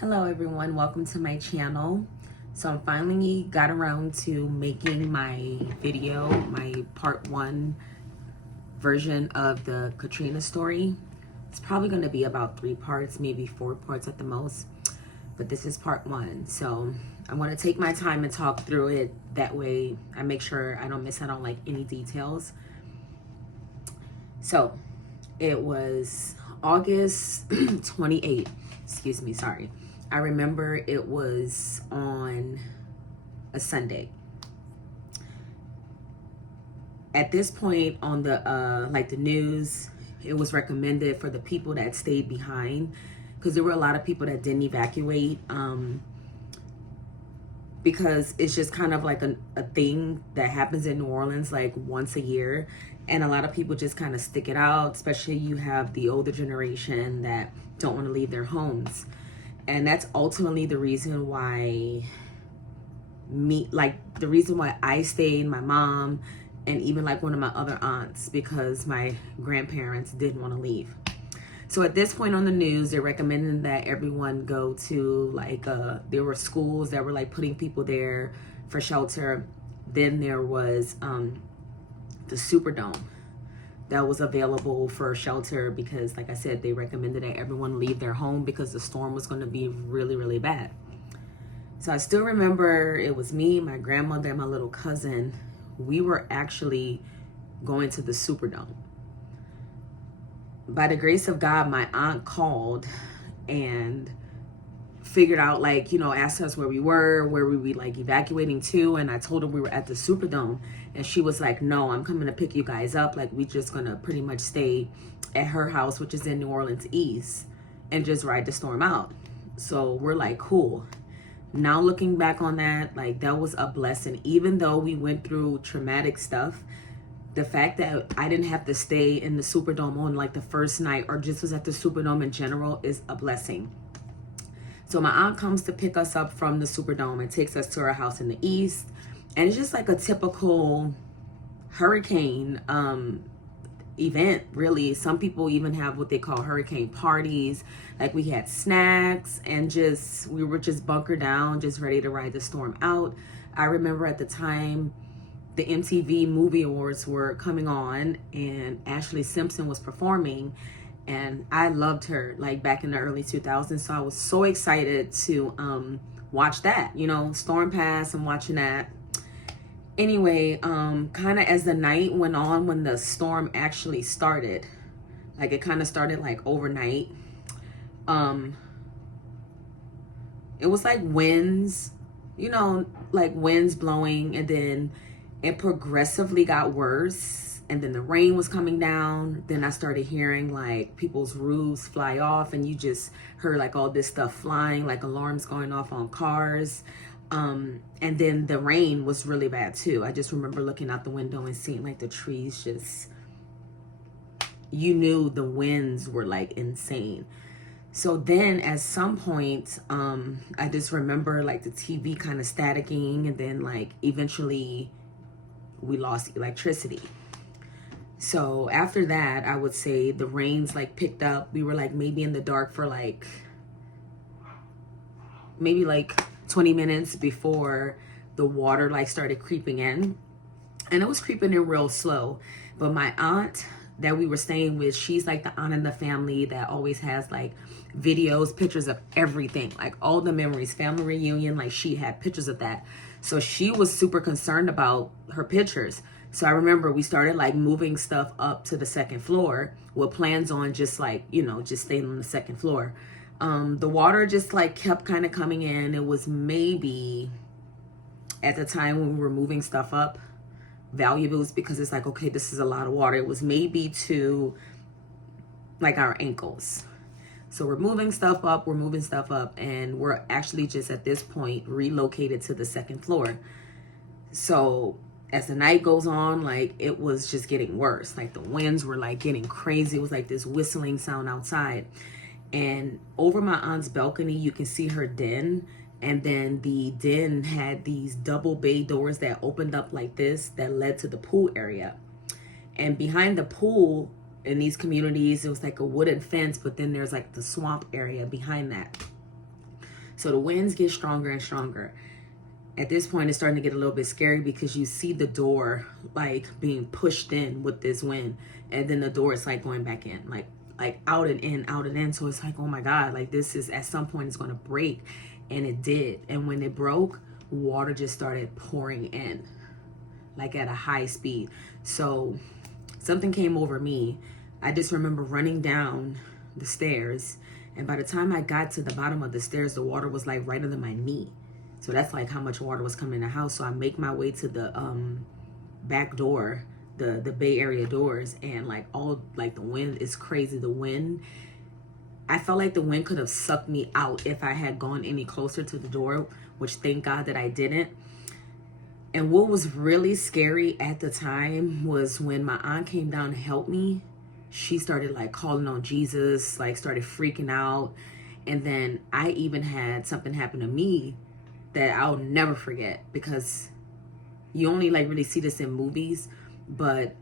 Hello everyone, welcome to my channel. So I finally got around to making my video, my part 1 version of the Katrina story. It's probably going to be about 3 parts, maybe 4 parts at the most, but this is part 1. So I want to take my time and talk through it, that way I make sure I don't miss out on like any details. So it was August 28th, excuse me, sorry. I remember it was on a Sunday. At this point on the like the news, it was recommended for the people that stayed behind, because there were a lot of people that didn't evacuate, because it's just kind of like a thing that happens in New Orleans like once a year, and a lot of people just kind of stick it out, especially you have the older generation that don't want to leave their homes. And that's ultimately the reason why the reason why I stayed, my mom, and even like one of my other aunts, because my grandparents didn't want to leave. So at this point on the news, they're recommending that everyone go to like, there were schools that were like putting people there for shelter. Then there was the Superdome that was available for shelter, because like I said, they recommended that everyone leave their home because the storm was going to be really, really bad. So I still remember it was me, my grandmother, and my little cousin. We were actually going to the Superdome. By the grace of God, my aunt called and figured out, like, you know, asked us where we were like evacuating to, and I told her we were at the Superdome, and she was like, no, I'm coming to pick you guys up, like we just gonna pretty much stay at her house, which is in New Orleans East, and just ride the storm out. So we're like, cool. Now looking back on that, like that was a blessing. Even though we went through traumatic stuff, the fact that I didn't have to stay in the Superdome on like the first night, or just was at the Superdome in general, is a blessing. So my aunt comes to pick us up from the Superdome and takes us to her house in the East. And it's just like a typical hurricane event, really. Some people even have what they call hurricane parties. Like we had snacks, and we were just bunkered down, just ready to ride the storm out. I remember at the time, the MTV Movie Awards were coming on, and Ashley Simpson was performing. And I loved her like back in the early 2000s. So I was so excited to watch that, you know, Storm Pass and watching that. Anyway, kind of as the night went on, when the storm actually started, like it kind of started like overnight. It was like winds, you know, like winds blowing, and then it progressively got worse. And then the rain was coming down. Then I started hearing like people's roofs fly off, and you just heard like all this stuff flying, like alarms going off on cars. And then the rain was really bad too. I just remember looking out the window and seeing like the trees just, you knew the winds were like insane. So then at some point, I just remember like the TV kind of staticking, and then like eventually we lost electricity. So after that, I would say the rains like picked up. We were like maybe in the dark for like maybe like 20 minutes before the water like started creeping in. And it was creeping in real slow. But my aunt that we were staying with, she's like the aunt in the family that always has like videos, pictures of everything, like all the memories, family reunion, like she had pictures of that. So she was super concerned about her pictures. So I remember we started like moving stuff up to the second floor with plans on just like, you know, just staying on the second floor. The water just like kept kind of coming in. It was maybe at the time when we were moving stuff up, valuables, because it's like, okay, this is a lot of water. It was maybe to like our ankles. So we're moving stuff up, and we're actually just at this point relocated to the second floor. So as the night goes on, like it was just getting worse. Like the winds were like getting crazy. It was like this whistling sound outside. And over my aunt's balcony, you can see her den. And then the den had these double bay doors that opened up like this that led to the pool area. And behind the pool in these communities, it was like a wooden fence, but then there's like the swamp area behind that. So the winds get stronger and stronger. At this point, it's starting to get a little bit scary because you see the door like being pushed in with this wind, and then the door is like going back in, like out and in, out and in. So it's like, oh my God, like this is at some point it's going to break, and it did. And when it broke, water just started pouring in, like at a high speed. So something came over me. I just remember running down the stairs, and by the time I got to the bottom of the stairs, the water was like right under my knee. So that's like how much water was coming in the house. So I make my way to the back door, the Bay Area doors, and like the wind is crazy. The wind, I felt like the wind could have sucked me out if I had gone any closer to the door, which thank God that I didn't. And what was really scary at the time was when my aunt came down to help me, she started like calling on Jesus, like started freaking out. And then I even had something happen to me that I'll never forget, because you only like really see this in movies, but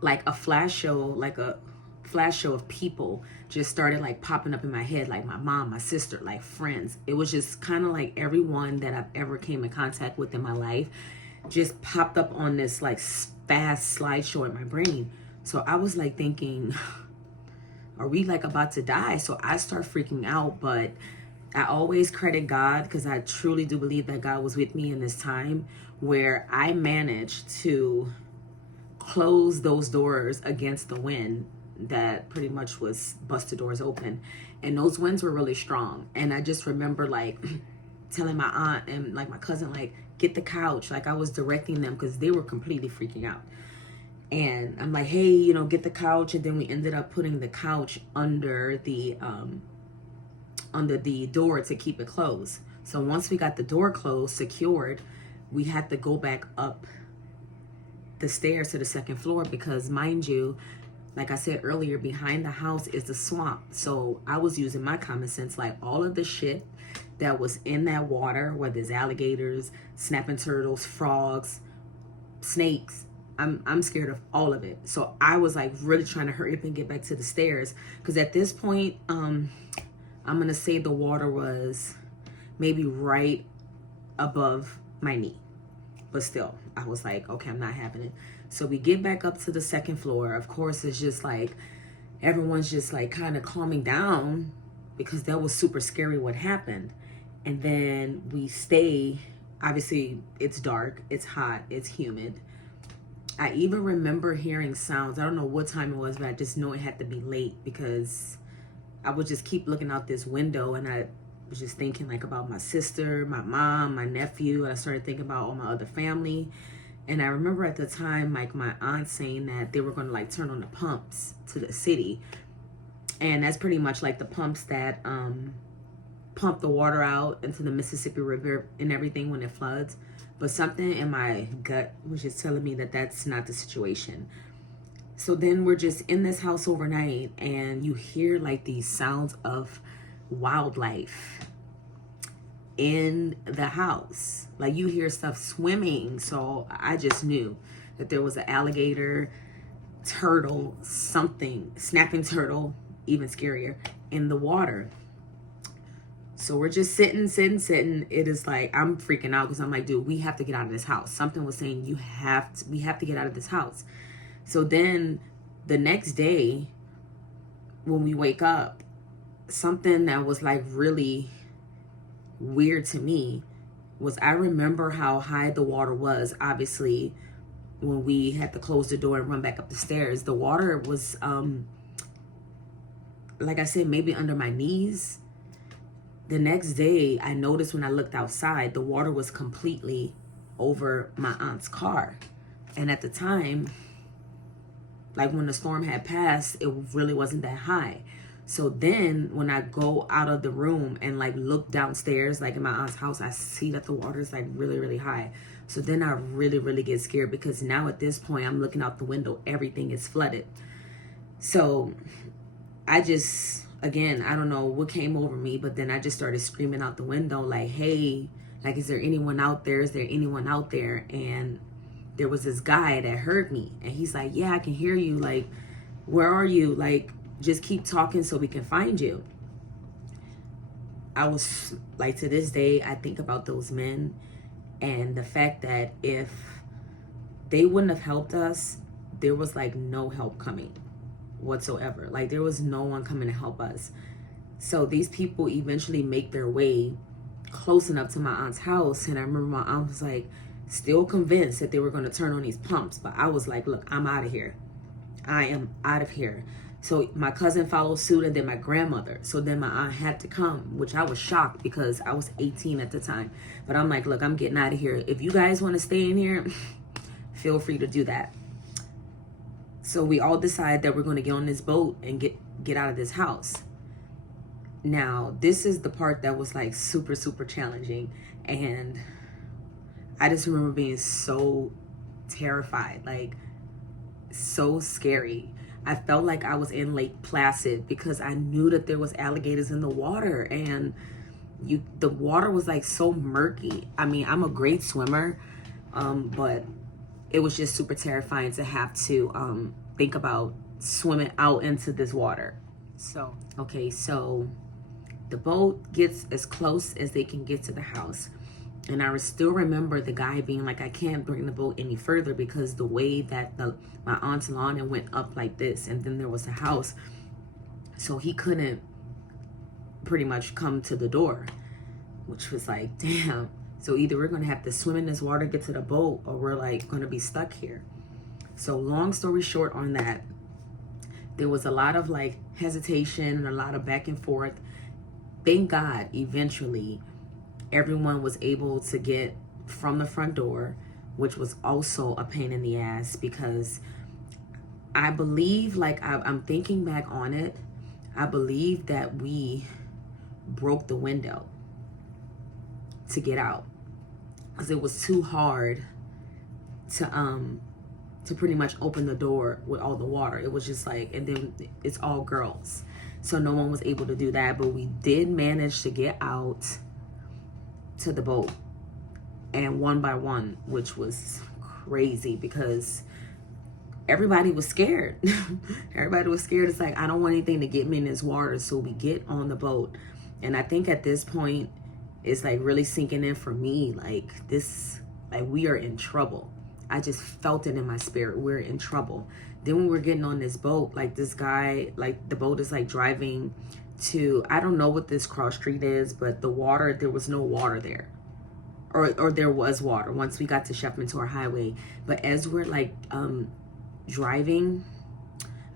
like a flash show of people just started like popping up in my head, like my mom, my sister, like friends. It was just kind of like everyone that I've ever came in contact with in my life just popped up on this like fast slideshow in my brain. So I was like thinking, are we like about to die? So I start freaking out, but I always credit God, because I truly do believe that God was with me in this time where I managed to close those doors against the wind that pretty much was busted doors open. And those winds were really strong. And I just remember like telling my aunt and like my cousin, like, get the couch. Like I was directing them because they were completely freaking out. And I'm like, hey, you know, get the couch. And then we ended up putting the couch under the door to keep it closed. So once we got the door closed, secured, we had to go back up the stairs to the second floor because, mind you, like I said earlier, behind the house is the swamp. So I was using my common sense, like all of the shit that was in that water, whether it's alligators, snapping turtles, frogs, snakes, I'm scared of all of it. So I was like really trying to hurry up and get back to the stairs, because at this point, I'm gonna say the water was maybe right above my knee. But still, I was like, okay, I'm not having it. So we get back up to the second floor. Of course, it's just like everyone's just like kind of calming down because that was super scary what happened. And then we stay, obviously it's dark, it's hot, it's humid. I even remember hearing sounds. I don't know what time it was, but I just know it had to be late because I would just keep looking out this window, and I was just thinking like about my sister, my mom, my nephew, and I started thinking about all my other family. And I remember at the time, like my aunt saying that they were going to like turn on the pumps to the city. And that's pretty much like the pumps that pump the water out into the Mississippi River and everything when it floods. But something in my gut was just telling me that that's not the situation. So then we're just in this house overnight, and you hear like these sounds of wildlife in the house. Like you hear stuff swimming. So I just knew that there was an alligator, turtle, something, snapping turtle, even scarier, in the water. So we're just sitting. It is like, I'm freaking out because I'm like, dude, we have to get out of this house. Something was saying we have to get out of this house. So then the next day when we wake up, something that was like really weird to me was I remember how high the water was. Obviously, when we had to close the door and run back up the stairs, the water was, like I said, maybe under my knees. The next day, I noticed when I looked outside, the water was completely over my aunt's car. And at the time, like when the storm had passed, it really wasn't that high. So then when I go out of the room and like look downstairs, like in my aunt's house, I see that the water is like really, really high. So then I really, really get scared because now at this point, I'm looking out the window, everything is flooded. So I just, again, I don't know what came over me, but then I just started screaming out the window like, hey, like, is there anyone out there? Is there anyone out there? And there was this guy that heard me, and he's like, yeah, I can hear you. Like, where are you? Like, just keep talking so we can find you. I was like, to this day, I think about those men and the fact that if they wouldn't have helped us, there was like no help coming whatsoever. Like there was no one coming to help us. So these people eventually make their way close enough to my aunt's house. And I remember my aunt was like, still convinced that they were going to turn on these pumps. But I was like, look, I'm out of here. I am out of here. So my cousin followed suit, and then my grandmother. So then my aunt had to come, which I was shocked because I was 18 at the time. But I'm like, look, I'm getting out of here. If you guys want to stay in here, feel free to do that. So we all decide that we're going to get on this boat and get out of this house. Now, this is the part that was like super, super challenging. And I just remember being so terrified, like so scary. I felt like I was in Lake Placid because I knew that there was alligators in the water, and the water was like so murky. I mean, I'm a great swimmer, but it was just super terrifying to have to think about swimming out into this water. So, okay, so the boat gets as close as they can get to the house. And I still remember the guy being like, I can't bring the boat any further because the way that my aunt's lawn went up like this, and then there was a house. So he couldn't pretty much come to the door, which was like, damn. So either we're going to have to swim in this water, get to the boat, or we're like going to be stuck here. So long story short on that, there was a lot of like hesitation and a lot of back and forth. Thank God, eventually, everyone was able to get from the front door, which was also a pain in the ass because I believe, like I'm thinking back on it, I believe that we broke the window to get out because it was too hard to pretty much open the door with all the water. It was just like, and then it's all girls, so no one was able to do that, but we did manage to get out to the boat, and one by one, which was crazy because everybody was scared. Everybody was scared. It's like, I don't want anything to get me in this water. So we get on the boat, and I think at this point it's like really sinking in for me, like this, like we are in trouble. I just felt it in my spirit, we're in trouble. Then when we're getting on this boat, like this guy, like the boat is like driving to, I don't know what this cross street is, but the water, there was no water there, or there was water once we got to Shepherd Highway. But as we're like driving,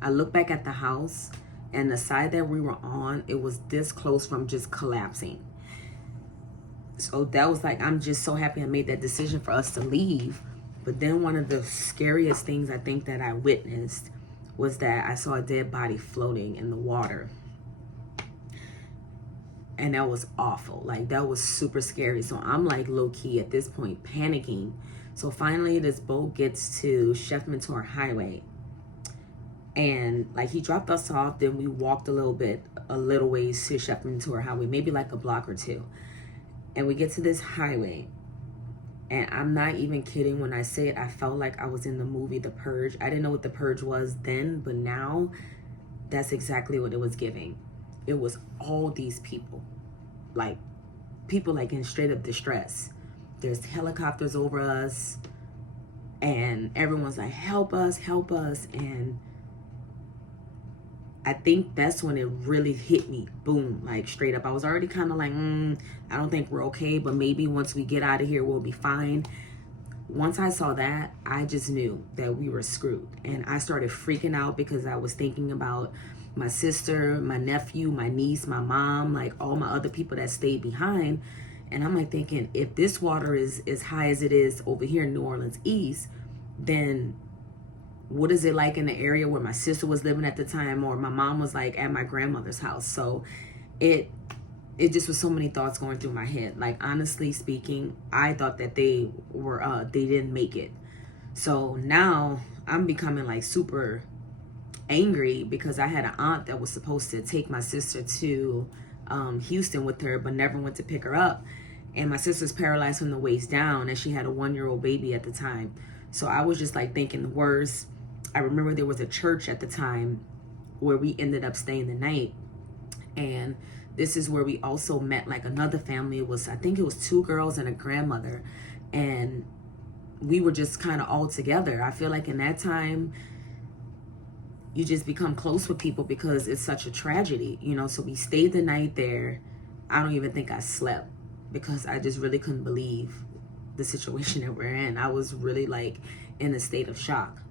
I look back at the house, and the side that we were on, it was this close from just collapsing. So that was like, I'm just so happy I made that decision for us to leave. But then one of the scariest things I think that I witnessed was that I saw a dead body floating in the water. And that was awful. Like, that was super scary. So I'm like low-key at this point panicking. So finally this boat gets to Shepherd Highway. And like he dropped us off. Then we walked a little ways to Shepherd Highway, maybe like a block or two. And we get to this highway. And I'm not even kidding when I say it. I felt like I was in the movie The Purge. I didn't know what The Purge was then, but now that's exactly what it was giving. It was all these people like in straight up distress. There's helicopters over us, and everyone's like, help us, help us. And I think that's when it really hit me, boom, like straight up. I was already kind of like, I don't think we're okay, but maybe once we get out of here, we'll be fine. Once I saw that, I just knew that we were screwed. And I started freaking out because I was thinking about my sister, my nephew, my niece, my mom, like all my other people that stayed behind. And I'm like thinking, if this water is as high as it is over here in New Orleans East, then what is it like in the area where my sister was living at the time, or my mom was like at my grandmother's house? So it just was so many thoughts going through my head. Like, honestly speaking, I thought that they didn't make it. So now I'm becoming like super angry because I had an aunt that was supposed to take my sister to Houston with her, but never went to pick her up. And my sister's paralyzed from the waist down, and she had a 1-year-old baby at the time. So I was just like thinking the worst. I remember there was a church at the time where we ended up staying the night, and This is where we also met like another family. It was, I think it was 2 girls and a grandmother, and we were just kind of all together. I feel like in that time, you just become close with people because it's such a tragedy, you know. So we stayed the night there. I don't even think I slept because I just really couldn't believe the situation that we're in. I was really like in a state of shock.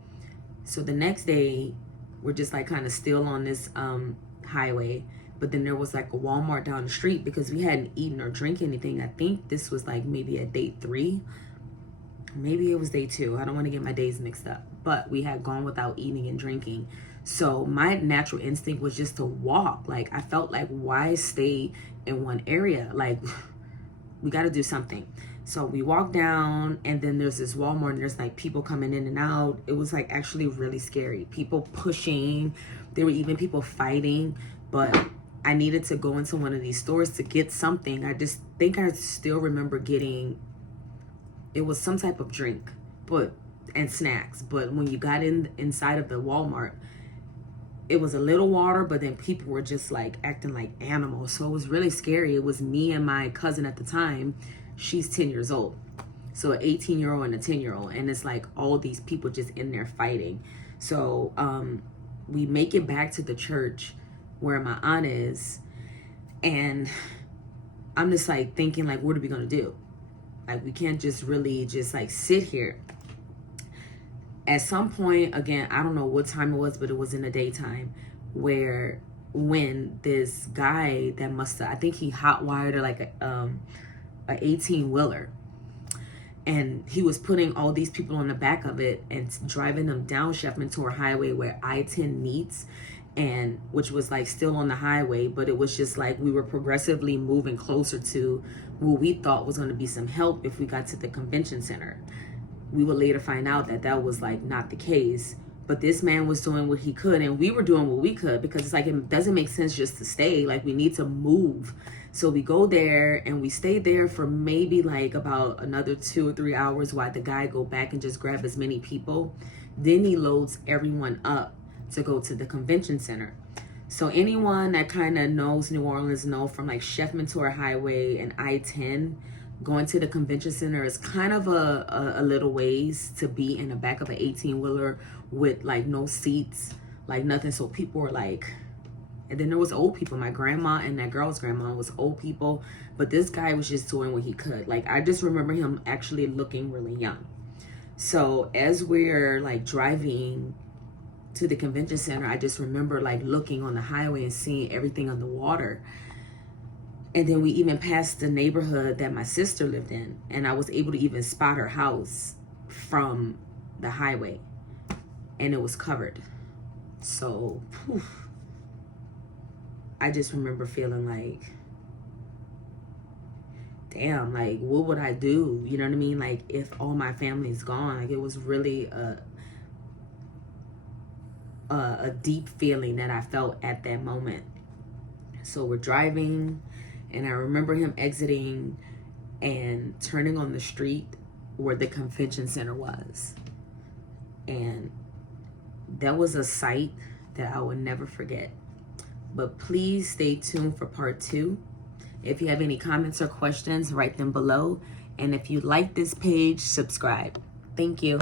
So the next day, we're just like kind of still on this highway, but then there was like a Walmart down the street because we hadn't eaten or drank anything. I think this was like maybe at day 3. Maybe it was day 2. I don't want to get my days mixed up, but we had gone without eating and drinking. So my natural instinct was just to walk. Like, I felt like, why stay in one area? Like, we got to do something. So we walked down, and then there's this Walmart, and there's like people coming in and out. It was like actually really scary. People pushing. There were even people fighting, but I needed to go into one of these stores to get something. I just think I still remember getting, it was some type of drink, and snacks. But when you got inside of the Walmart, it was a little water, but then people were just like acting like animals. So it was really scary. It was me and my cousin at the time. She's 10 years old. So an 18-year-old and a 10-year-old. And it's like all these people just in there fighting. So we make it back to the church where my aunt is. And I'm just like thinking, like, what are we going to do? Like, we can't just really just like sit here. At some point, again, I don't know what time it was, but it was in the daytime, when this guy that I think he hot-wired like a 18-wheeler, and he was putting all these people on the back of it and driving them down Chef Mentor Highway where I-10 meets, and which was like still on the highway, but it was just like we were progressively moving closer to what we thought was going to be some help if we got to the convention center. We would later find out that that was like not the case, but this man was doing what he could, and we were doing what we could, because it's like, it doesn't make sense just to stay. Like, we need to move. So we go there and we stay there for maybe like about another 2 or 3 hours while the guy go back and just grab as many people. Then he loads everyone up to go to the convention center. So anyone that kind of knows New Orleans know from like Chef Mentor Highway and I-10, going to the convention center is kind of a little ways to be in the back of an 18-wheeler with like no seats, like nothing. So people were like, and then there was old people. My grandma and that girl's grandma was old people, but this guy was just doing what he could. Like, I just remember him actually looking really young. So as we're like driving to the convention center, I just remember like looking on the highway and seeing everything on the water. And then we even passed the neighborhood that my sister lived in, and I was able to even spot her house from the highway, and it was covered. So I just remember feeling like, damn, like, what would I do? You know what I mean? Like, if all my family's gone. Like, it was really a deep feeling that I felt at that moment. So we're driving, and I remember him exiting and turning on the street where the convention center was. And that was a sight that I would never forget. But please stay tuned for part 2. If you have any comments or questions, write them below. And if you like this page, subscribe. Thank you.